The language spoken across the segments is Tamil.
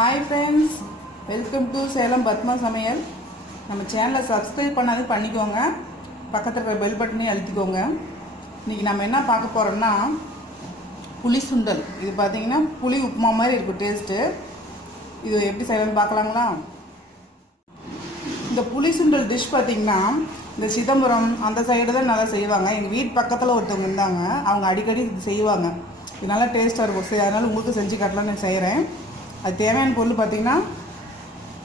Hi friends, welcome to Salem Padma Samayal. நம்ம சேனலை சப்ஸ்கிரைப் பண்ணாதே பண்ணிக்கோங்க. பக்கத்துல இருக்கிற பெல் பட்டனையும் அழுத்திக்கோங்க. இன்னைக்கு நம்ம என்ன பார்க்க போறோம்னா புளி சுண்டல். இது பாத்தீங்கன்னா புளி உப்புமா மாதிரி இருக்கும் டேஸ்ட். இது எப்படி செய்யலாம்னு பார்க்கலாங்களா? இந்த புளி சுண்டல் டிஷ் பாத்தீங்கன்னா இந்த சிதம்பரம் அந்த சைடு தான் நல்லா செய்வாங்க. எங்கள் வீட்டு பக்கத்தில் ஒருத்தவங்க இருந்தாங்க, அவங்க அடிக்கடி இது செய்வாங்க. இது நல்லா டேஸ்ட்டாக இருக்கும். சரி, அதனால் உங்களுக்கு செஞ்சு காட்டலாம்னு நான் செய்கிறேன். அது தேவையான பொருள் பார்த்திங்கன்னா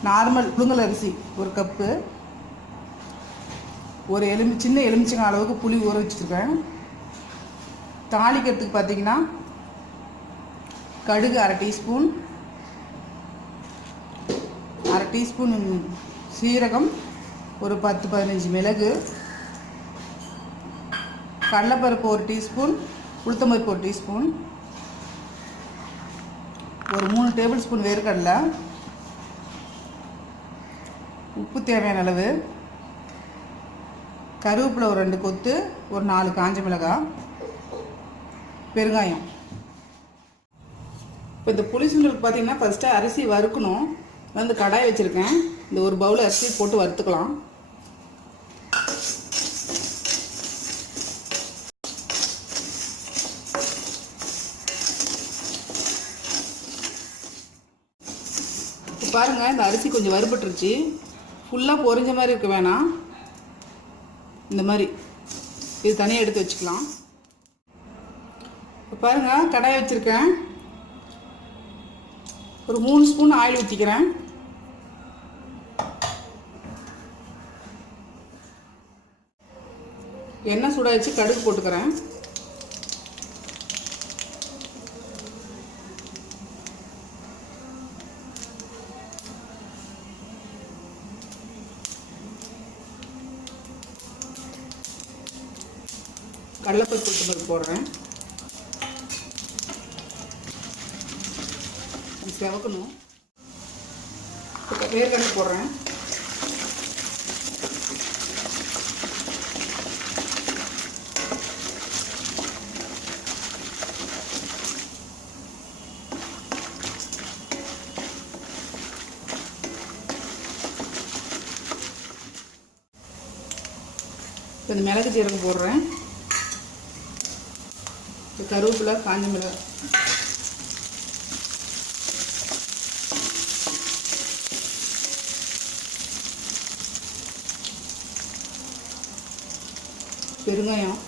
நார்மல் புழுங்கல் அரிசி 1 கப்பு, ஒரு சின்ன எலுமிச்சங்க அளவுக்கு புளி ஊற வச்சுருக்கேன். தாளிக்கிறதுக்கு பார்த்திங்கன்னா கடுகு 1/2 டீஸ்பூன், 1/2 டீஸ்பூன் சீரகம், ஒரு 10-15 மிளகு, கடலைப்பருப்பு 1 டீஸ்பூன், உளுத்தம்பருப்பு 1 டீஸ்பூன், ஒரு 3 டேபிள் ஸ்பூன் வேர்க்கடலை, உப்பு தேவையான அளவு, கருவேப்பிலை ஒரு 2 கொத்து, ஒரு 4 காஞ்ச மிளகாய், பெருங்காயம். இப்போ இந்த புளி சுண்டலுக்கு பார்த்தீங்கன்னா ஃபஸ்ட்டு அரிசி வறுக்கணும். வந்து கடாய் வச்சுருக்கேன். இந்த ஒரு பவுல் அரிசி போட்டு வறுத்துக்கலாம். பாருங்கள், இந்த அரிசி கொஞ்சம் வறுபட்டுருச்சு. ஃபுல்லாக பொரிஞ்ச மாதிரி இருக்க வேணாம், இந்த மாதிரி. இது தனியாக எடுத்து வச்சுக்கலாம். இப்போ பாருங்கள், கடாய் வச்சுருக்கேன். ஒரு 3 ஸ்பூன் ஆயில் ஊற்றிக்கிறேன். எண்ணெய் சூடாகிடுச்சு, கடுகு போட்டுக்கிறேன். கடலைப்பருப்பு உளுத்தம்பருப்பு போடுறேன். செவக்கணும். வேர்க்கடலை போடுறேன். இந்த மிளகு சீரகம் போடுறேன். கருவேப்பிலை, காஞ்ச மிளகாய், பெருங்காயம்,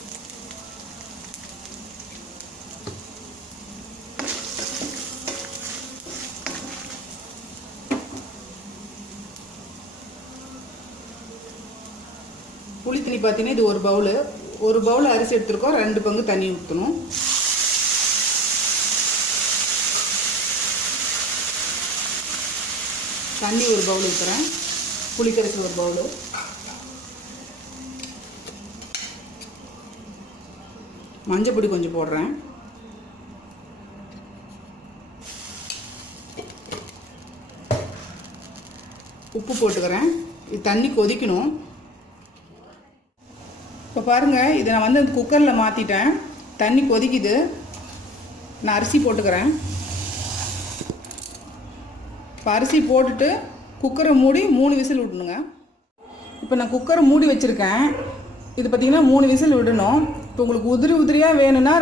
புளி தண்ணி பார்த்தீங்கன்னா இது ஒரு பவுல் அரிசி எடுத்துருக்கோம். 2 பங்கு தண்ணி ஊற்றணும். தண்ணி ஒரு பவுல் ஊற்றுறேன். புளிக்கரைசல் ஒரு பவுலு, மஞ்சள் பொடி கொஞ்சம் போடுறேன். உப்பு போட்டுக்கிறேன். இது தண்ணி கொதிக்கணும். இப்போ பாருங்கள், இதை நான் வந்து குக்கரில் மாற்றிட்டேன். தண்ணி கொதிக்குது. நான் அரிசி போட்டுக்கிறேன். இப்போ அரிசி போட்டுட்டு குக்கரை மூடி 3 விசில் விடணுங்க. இப்போ நான் குக்கரை மூடி வச்சுருக்கேன். இது பார்த்திங்கன்னா 3 விசில் விடணும். இப்போ உங்களுக்கு உதிரியாக வேணும்னா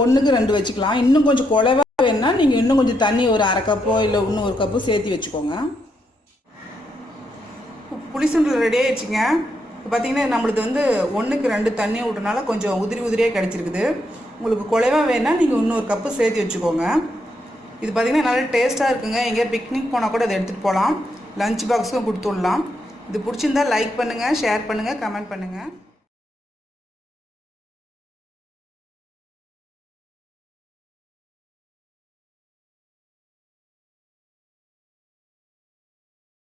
1க்கு 2 வச்சுக்கலாம். இன்னும் கொஞ்சம் குறைவாக வேணும்னா நீங்கள் இன்னும் கொஞ்சம் தண்ணி ஒரு 1/2 கப்போ இல்லை இன்னும் 1 கப்போ சேர்த்து வச்சுக்கோங்க. புளி சுண்டல் ரெடி ஆகிடுச்சிங்க. இப்போ பார்த்திங்கன்னா நம்மளுக்கு வந்து 1க்கு 2 தண்ணி விட்றனால கொஞ்சம் உதிரியாக கிடச்சிருக்குது. உங்களுக்கு குறைவாக வேணும்னா நீங்கள் இன்னொரு கப்பு சேர்த்து வச்சுக்கோங்க. இது பார்த்திங்கன்னா நல்லா டேஸ்ட்டாக இருக்குங்க. எங்கேயாவது பிக்னிக் போனால் கூட அதை எடுத்துகிட்டு போகலாம். லஞ்ச் பாக்ஸுக்கும் கொடுத்து விடலாம். இது பிடிச்சிருந்தா லைக் பண்ணுங்கள், ஷேர் பண்ணுங்கள், கமெண்ட் பண்ணுங்கள்.